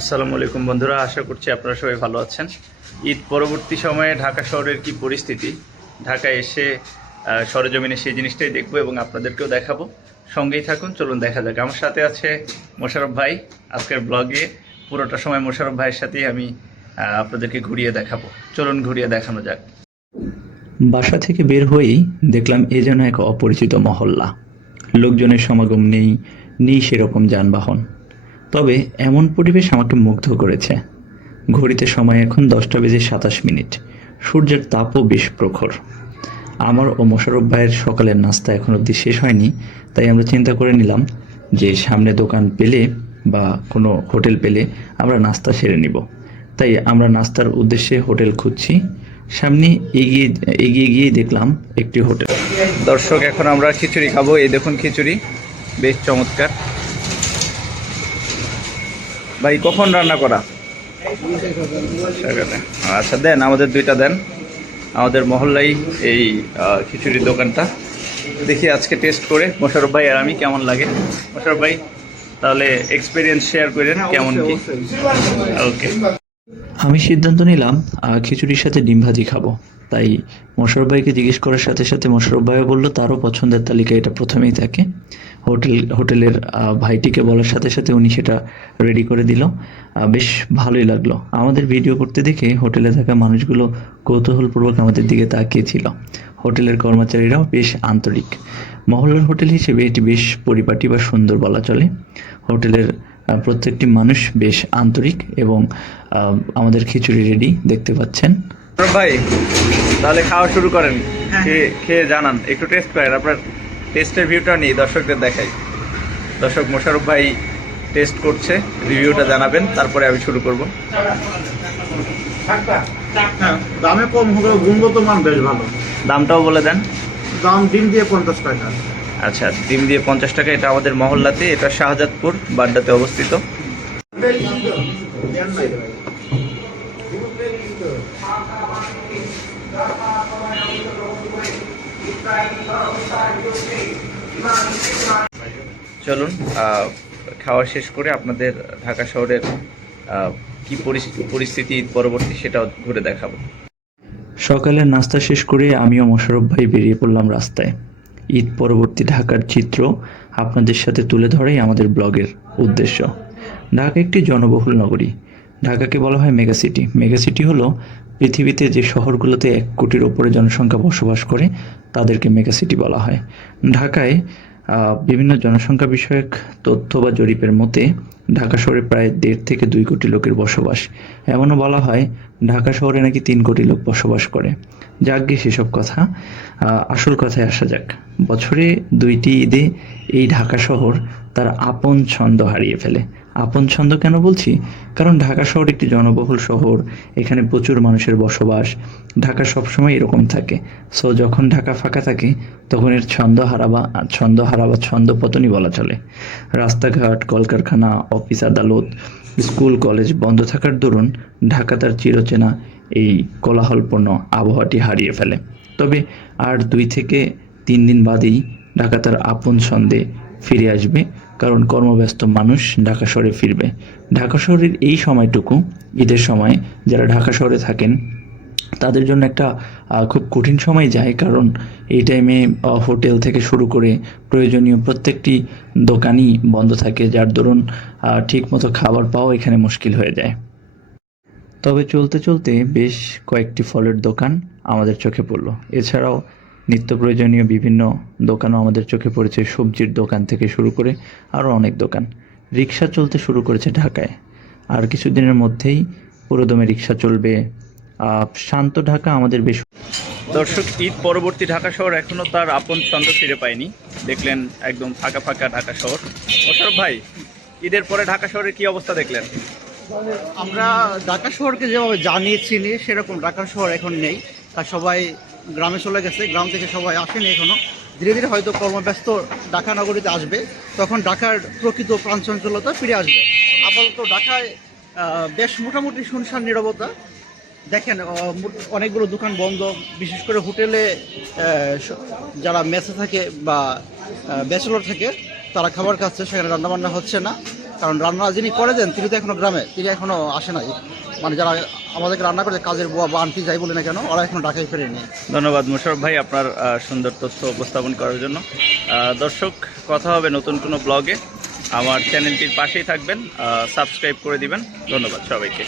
আসসালামু আলাইকুম বন্ধুরা, আশা করছি আপনারা সবাই ভালো আছেন। ঈদ পরবর্তী সময়ে ঢাকা শহরের কি পরিস্থিতি? ঢাকায় এসে সরেজমিনে সেই জিনিসটাই দেখব এবং আপনাদেরকেও দেখাবো। সঙ্গেই থাকুন, চলুন দেখা যাক। আমার সাথে আছে মোশারফ ভাই। আজকের ব্লগে পুরোটা সময় মোশারফ ভাইয়ের সাথেই আমি আপনাদেরকে ঘুরিয়ে দেখাবো। চলুন ঘুরিয়ে দেখানো যাক। বাসা থেকে বের হয়েই দেখলাম এ যেন এক অপরিচিত মহল্লা। লোকজনের সমাগম নেই নেই সেরকম যানবাহন। তবে এমন পরিবেশ আমাকে মুগ্ধ করেছে। ঘড়িতে সময় এখন দশটা বেজে সাতাশ মিনিট। সূর্যের তাপও বেশ প্রখর। আমার ও মোশারফ ভাইয়ের সকালের নাস্তা এখন অবধি শেষ হয়নি, তাই আমরা চিন্তা করে নিলাম যে সামনে দোকান পেলে বা কোনো হোটেল পেলে আমরা নাস্তা সেরে নিব। তাই আমরা নাস্তার উদ্দেশ্যে হোটেল খুঁজছি। সামনে এগিয়ে এগিয়ে গিয়ে দেখলাম একটি হোটেল। দর্শক, এখন আমরা খিচুড়ি খাব। এই দেখুন খিচুড়ি। বেশ চমৎকার। ভাই কখন রান্না করা? আচ্ছা দেন আমাদের দুইটা দেন। আমাদের মহল্লাই এই খিচুড়ির দোকানটা। দেখি আজকে টেস্ট করে। মোশারফ ভাই আর আমি কেমন লাগে? মোশারফ ভাই তাহলে এক্সপিরিয়েন্স শেয়ার করেন কেমন কি? ওকে আমি সিদ্ধান্ত নিলাম আহ, খিচুড়ির সাথে ডিম ভাজি খাব। তাই মোশারফ ভাইকে জিজ্ঞেস করার সাথে সাথে মোশারফ ভাইও বলল তারও পছন্দের তালিকা এটা প্রথমেই থাকে। হোটেল হোটেলের আহ, ভাইটিকে বলার সাথে সাথে উনি সেটা রেডি করে দিল। বেশ ভালোই লাগল। আমাদের ভিডিও করতে দেখে হোটেলে থাকা মানুষগুলো কৌতূহলপূর্বক আমাদের দিকে তাকিয়েছিল। হোটেলের কর্মচারীরাও বেশ আন্তরিক। মহল্লার হোটেল হিসেবে এটি বেশ পরিপাটি বা সুন্দর বলা চলে। হোটেলের প্রত্যেকটি মানুষ বেশ আন্তরিক এবং আহ, আমাদের খিচুড়ি রেডি দেখতে পাচ্ছেন। ভাই তাহলে খাওয়া শুরু করেন। খেয়ে খেয়ে জানান। একটু টেস্ট করেন আপনার টেস্টের ভিউটা নিয়ে দর্শকদের দেখাই। দর্শক মোশারফ ভাই টেস্ট করছে রিভিউটা জানাবেন তারপরে আমি শুরু করব। দামে কম হবে গুণগত মান বেশ ভালো। দামটাও বলে দেন। দাম ডিম দিয়ে পঞ্চাশ টাকা। আচ্ছা ডিম দিয়ে পঞ্চাশ টাকা এটা আমাদের মহল্লাতে এটা শাহজাদপুর বাড্ডাতে অবস্থিত। চলুন খাওয়া শেষ করে আপনাদের ঢাকা শহরের কি পরিস্থিতি পরবর্তী সেটাও ঘুরে দেখাবো। সকালের নাস্তা শেষ করে আমিও মোশারফ ভাই বেরিয়ে পড়লাম রাস্তায়। ঈদ পরবর্তী ঢাকার চিত্র আপনাদের সাথে তুলে ধরেই আমাদের ব্লগের উদ্দেশ্য। ঢাকা একটি জনবহুল নগরী। ঢাকাকে বলা হয় মেগা সিটি। মেগা সিটি হলো পৃথিবীতে যে শহরগুলোতে এক কোটির ওপরে জনসংখ্যা বসবাস করে, তাদেরকে মেগা সিটি বলা হয়। ঢাকায় বিভিন্ন জনসংখ্যা বিষয়ক তথ্য বা জরিপের মতে, ঢাকা শহরে প্রায় দেড় থেকে দুই কোটি লোকের বসবাস। এমনও বলা হয়, ঢাকা শহরে নাকি তিন কোটি লোক বসবাস করে। যাক গে সেসব কথা। আসল কথায় আসা যাক। বছরে দুইটি ঈদে এই ঢাকা শহর তার আপন ছন্দ হারিয়ে ফেলে। আপন ছন্দ কেন বলছি? কারণ ঢাকা শহর একটি জনবহুল শহর, এখানে প্রচুর মানুষের বসবাস। ঢাকা সবসময় এরকম থাকে। সো যখন ঢাকা ফাঁকা থাকে, তখন এর ছন্দ হারাবা ছন্দ হারাবা, ছন্দ পতনই বলা চলে। রাস্তাঘাট, কলকারখানা, অফিস আদালত, স্কুল, কলেজ বন্ধ থাকার দরুন ঢাকা তার চিরচেনা এই কোলাহলপূর্ণ আবহাওয়াটি হারিয়ে ফেলে। তবে আর দুই থেকে তিন দিন বাদেই ঢাকা তার আপন ছন্দে ফিরে আসবে, কারণ কর্মব্যস্ত মানুষ ঢাকা শহরে ফিরবে। ঢাকা শহরের এই সময়টুকু, ঈদের সময় যারা ঢাকা শহরে থাকেন, তাদের জন্য একটা খুব কঠিন সময় যায়, কারণ এই টাইমে হোটেল থেকে শুরু করে প্রয়োজনীয় প্রত্যেকটি দোকানই বন্ধ থাকে, যার দরুন ঠিকমতো খাবার পাওয়া এখানে মুশকিল হয়ে যায়। তবে চলতে চলতে বেশ কয়েকটি ফলের দোকান আমাদের চোখে পড়ল। এছাড়াও নিত্য প্রয়োজনীয় বিভিন্ন দোকানও আমাদের চোখে পড়েছে। সবজির দোকান থেকে শুরু করে আরও অনেক দোকান। রিক্সা চলতে শুরু করেছে ঢাকায়। আর কিছুদিনের মধ্যেই পুরোদমে রিক্সা চলবে। আহ, শান্ত ঢাকা আমাদের বেশ দর্শক ঈদ পরবর্তী ঢাকা শহর এখনও তার আপন ছন্দ ফিরে পায়নি। দেখলেন একদম ফাঁকা ফাঁকা ঢাকা শহর। মোশারফ ভাই ঈদের পরে ঢাকা শহরের কি অবস্থা দেখলেন? আমরা ঢাকা শহরকে যেভাবে জানিয়ে চিনি সেরকম ঢাকা শহর এখন নেই। তা সবাই গ্রামে চলে গেছে, গ্রাম থেকে সবাই আসেনি এখনও ধীরে ধীরে হয়তো কর্মব্যস্ত ঢাকা নগরীতে আসবে, তখন ঢাকার প্রকৃত প্রাণচঞ্চলতা ফিরে আসবে। আপাতত ঢাকায় বেশ মোটামুটি শুনশান নিরবতা। দেখেন অনেকগুলো দোকান বন্ধ, বিশেষ করে হোটেলে যারা মেসে থাকে বা ব্যাচেলর থাকে তারা খাবার খাচ্ছে, সেখানে রান্নাবান্না হচ্ছে না। কারণ রান্না যিনি করে দেন, তিনি তো এখনও গ্রামে, তিনি এখনও আসে নাই। মানে যারা আমাদেরকে রান্না করে কাজের বুয়া বা আন্টি যাই বলে না কেন, ওরা এখনও ঢাকায় ফেরেনি ধন্যবাদ মোশারফ ভাই আপনার সুন্দর তথ্য উপস্থাপন করার জন্য। দর্শক, কথা হবে নতুন কোনো ব্লগে। আমার চ্যানেলটির পাশেই থাকবেন সাবস্ক্রাইব করে দিবেন। ধন্যবাদ সবাইকে।